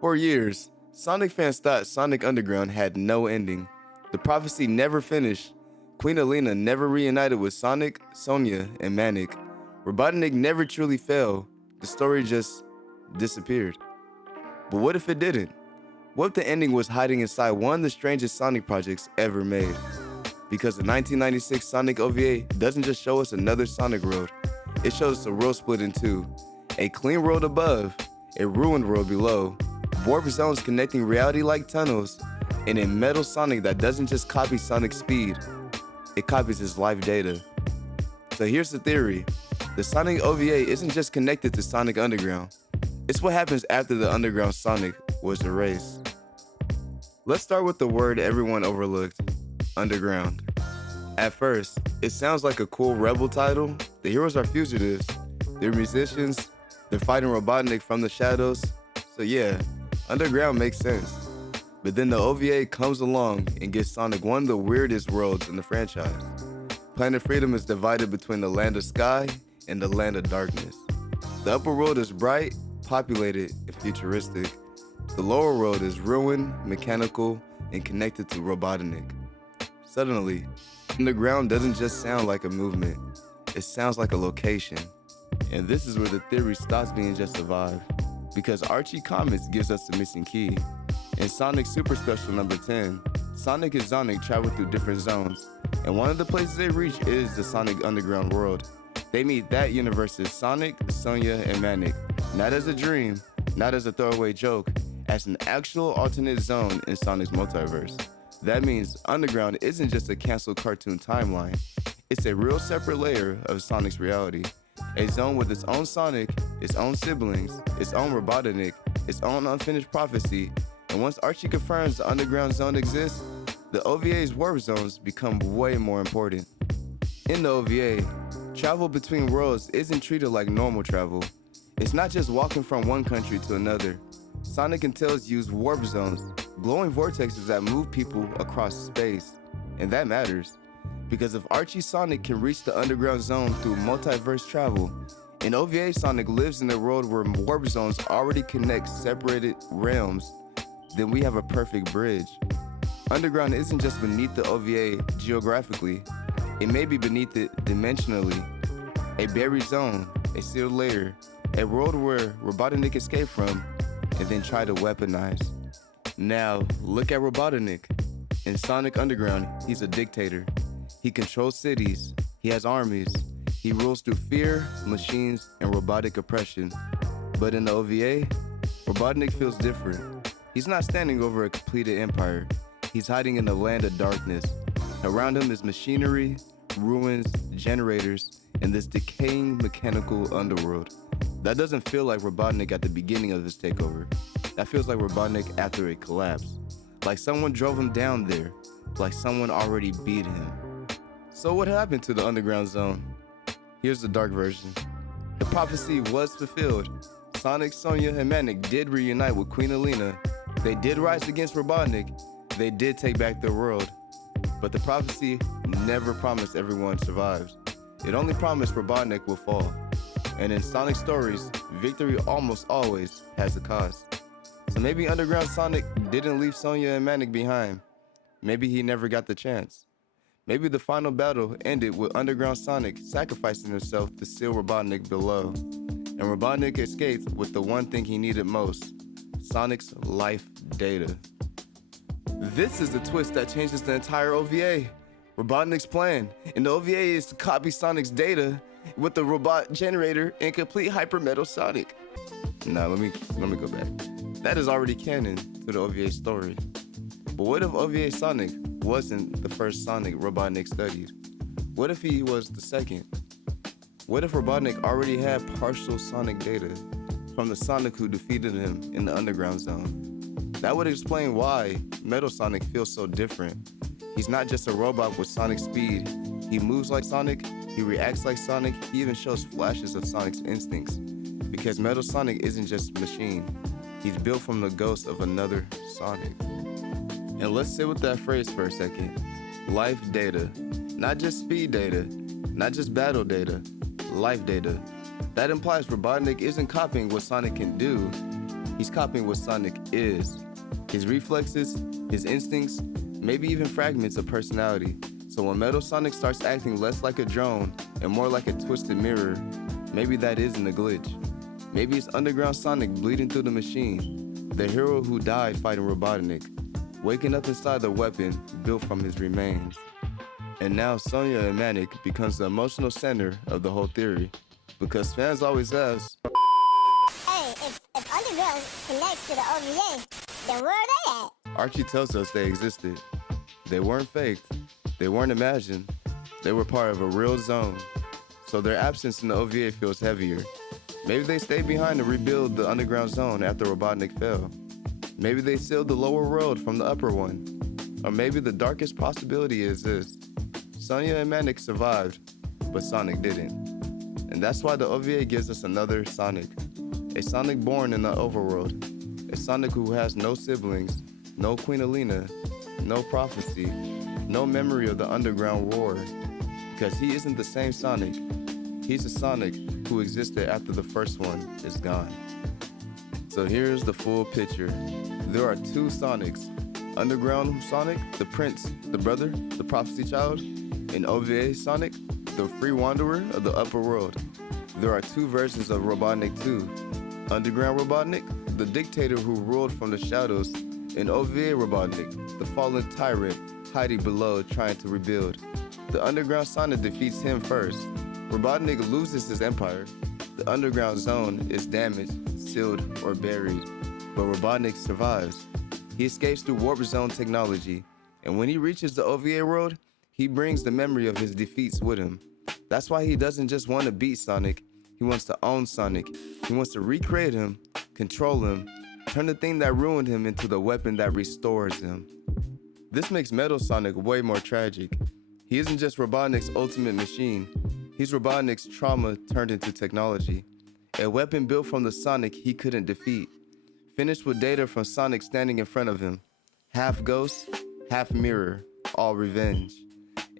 For years, Sonic fans thought Sonic Underground had no ending. The prophecy never finished. Queen Aleena never reunited with Sonic, Sonia, and Manic. Robotnik never truly fell. The story just disappeared. But what if it didn't? What if the ending was hiding inside one of the strangest Sonic projects ever made? Because the 1996 Sonic OVA doesn't just show us another Sonic world, it shows us a world split in two. A clean world above, a ruined world below, warp zones connecting reality like tunnels, and a metal Sonic that doesn't just copy Sonic's speed, it copies his life data. So here's the theory. The Sonic OVA isn't just connected to Sonic Underground. It's what happens after the Underground Sonic was erased. Let's start with the word everyone overlooked, Underground. At first, it sounds like a cool rebel title. The heroes are fugitives, they're musicians, they're fighting Robotnik from the shadows. So yeah, Underground makes sense. But then the OVA comes along and gives Sonic one of the weirdest worlds in the franchise. Planet Freedom is divided between the land of sky and the land of darkness. The upper world is bright, populated, and futuristic. The lower world is ruined, mechanical, and connected to Robotnik. Suddenly, Underground doesn't just sound like a movement, it sounds like a location. And this is where the theory stops being just a vibe, because Archie Comics gives us the missing key. In Sonic Super Special number 10, Sonic and Sonic travel through different zones, and one of the places they reach is the Sonic Underground world. They meet that universe's Sonic, Sonia, and Manic, not as a dream, not as a throwaway joke, as an actual alternate zone in Sonic's multiverse. That means Underground isn't just a canceled cartoon timeline, it's a real separate layer of Sonic's reality. A zone with its own Sonic, its own siblings, its own Robotnik, its own unfinished prophecy, and once Archie confirms the Underground Zone exists, the OVA's warp zones become way more important. In the OVA, travel between worlds isn't treated like normal travel. It's not just walking from one country to another. Sonic and Tails use warp zones, glowing vortexes that move people across space. And that matters, because if Archie Sonic can reach the Underground Zone through multiverse travel, and OVA Sonic lives in a world where warp zones already connect separated realms, then we have a perfect bridge. Underground isn't just beneath the OVA geographically, it may be beneath it dimensionally. A buried zone, a sealed layer, a world where Robotnik escaped from and then tried to weaponize. Now, look at Robotnik. In Sonic Underground, he's a dictator. He controls cities, he has armies, he rules through fear, machines, and robotic oppression. But in the OVA, Robotnik feels different. He's not standing over a completed empire. He's hiding in the land of darkness. Around him is machinery, ruins, generators, and this decaying mechanical underworld. That doesn't feel like Robotnik at the beginning of his takeover. That feels like Robotnik after it collapsed. Like someone drove him down there. Like someone already beat him. So what happened to the Underground Zone? Here's the dark version. The prophecy was fulfilled. Sonic, Sonia, and Manic did reunite with Queen Aleena. They did rise against Robotnik. They did take back their world. But the prophecy never promised everyone survives. It only promised Robotnik will fall. And in Sonic stories, victory almost always has a cost. So maybe Underground Sonic didn't leave Sonia and Manic behind. Maybe he never got the chance. Maybe the final battle ended with Underground Sonic sacrificing himself to seal Robotnik below. And Robotnik escaped with the one thing he needed most, Sonic's life data. This is the twist that changes the entire OVA. Robotnik's plan in the OVA is to copy Sonic's data with the robot generator and complete hyper metal Sonic. Now let me go back. That is already canon to the OVA story. But what if OVA Sonic wasn't the first Sonic Robotnik studied? What if he was the second? What if Robotnik already had partial Sonic data from the Sonic who defeated him in the Underground Zone? That would explain why Metal Sonic feels so different. He's not just a robot with Sonic speed. He moves like Sonic, he reacts like Sonic, he even shows flashes of Sonic's instincts. Because Metal Sonic isn't just a machine. He's built from the ghost of another Sonic. And let's sit with that phrase for a second. Life data. Not just speed data, not just battle data, life data. That implies Robotnik isn't copying what Sonic can do, He's copying what Sonic is. His reflexes, his instincts, maybe even fragments of personality. So when Metal Sonic starts acting less like a drone and more like a twisted mirror, maybe that isn't a glitch. Maybe it's Underground Sonic bleeding through the machine, the hero who died fighting Robotnik, waking up inside the weapon built from his remains. And now Sonia and Manic becomes the emotional center of the whole theory, because fans always ask, hey, if Underground connects to the OVA, then where are they at? Archie tells us they existed. They weren't faked, they weren't imagined, they were part of a real zone. So their absence in the OVA feels heavier. Maybe they stayed behind to rebuild the underground zone after Robotnik fell. Maybe they sealed the lower world from the upper one. Or maybe the darkest possibility is this: Sonia and Manic survived, but Sonic didn't. And that's why the OVA gives us another Sonic. A Sonic born in the overworld. A Sonic who has no siblings, no Queen Aleena, no prophecy, no memory of the underground war. Because he isn't the same Sonic. He's a Sonic who existed after the first one is gone. So here's the full picture. There are two Sonics. Underground Sonic, the prince, the brother, the prophecy child, and OVA Sonic, the free wanderer of the upper world. There are two versions of Robotnik too. Underground Robotnik, the dictator who ruled from the shadows, and OVA Robotnik, the fallen tyrant hiding below trying to rebuild. The Underground Sonic defeats him first. Robotnik loses his empire. The underground zone is damaged, sealed, or buried. But Robotnik survives. He escapes through warp zone technology, and when he reaches the OVA world, he brings the memory of his defeats with him. That's why he doesn't just want to beat Sonic, he wants to own Sonic. He wants to recreate him, control him, turn the thing that ruined him into the weapon that restores him. This makes Metal Sonic way more tragic. He isn't just Robotnik's ultimate machine, he's Robotnik's trauma turned into technology. A weapon built from the Sonic he couldn't defeat. Finished with data from Sonic standing in front of him. Half ghost, half mirror, all revenge.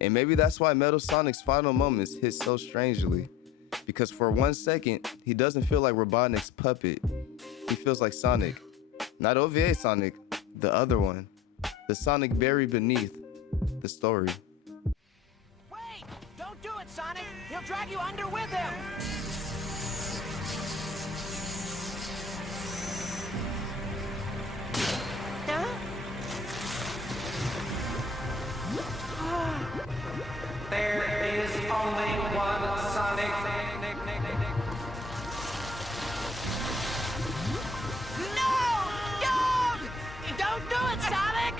And maybe that's why Metal Sonic's final moments hit so strangely. Because for 1 second, he doesn't feel like Robotnik's puppet. He feels like Sonic. Not OVA Sonic, the other one. The Sonic buried beneath the story. Wait! Don't do it, Sonic! He'll drag you under with him! There is only one Sonic. No! Don't do it, Sonic!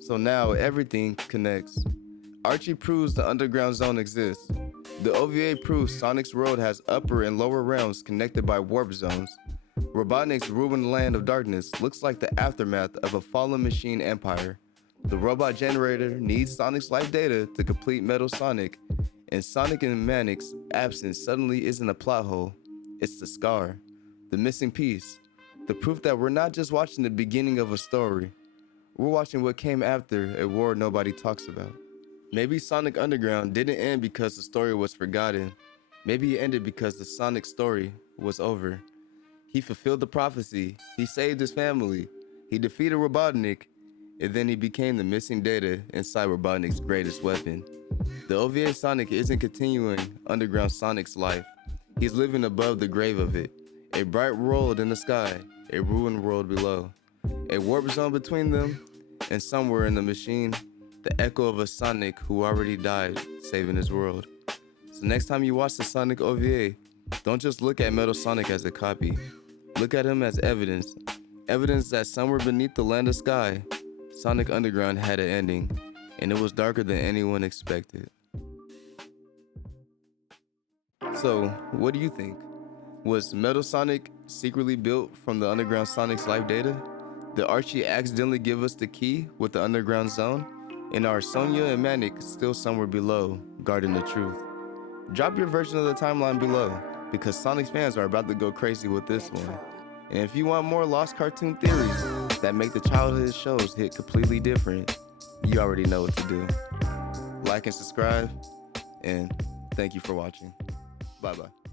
So now everything connects. Archie proves the underground zone exists. The OVA proves Sonic's world has upper and lower realms connected by warp zones. Robotnik's ruined land of darkness looks like the aftermath of a fallen machine empire. The robot generator needs Sonic's life data to complete Metal Sonic, and Sonic and Manic's absence suddenly isn't a plot hole. It's the scar, the missing piece, the proof that we're not just watching the beginning of a story. We're watching what came after a war nobody talks about. Maybe Sonic Underground didn't end because the story was forgotten. Maybe it ended because the Sonic story was over. He fulfilled the prophecy, he saved his family, he defeated Robotnik, and then he became the missing data inside Robotnik's greatest weapon. The OVA Sonic isn't continuing Underground Sonic's life. He's living above the grave of it. A bright world in the sky, a ruined world below. A warp zone between them, and somewhere in the machine, the echo of a Sonic who already died, saving his world. So next time you watch the Sonic OVA, don't just look at Metal Sonic as a copy. Look at him as evidence. Evidence that somewhere beneath the land of sky, Sonic Underground had an ending, and it was darker than anyone expected. So, what do you think? Was Metal Sonic secretly built from the Underground Sonic's life data? Did Archie accidentally give us the key with the underground zone? And are Sonia and Manic still somewhere below, guarding the truth? Drop your version of the timeline below, because Sonic fans are about to go crazy with this one. And if you want more Lost Cartoon theories, that make the childhood shows hit completely different, you already know what to do. Like and subscribe, and thank you for watching. Bye-bye.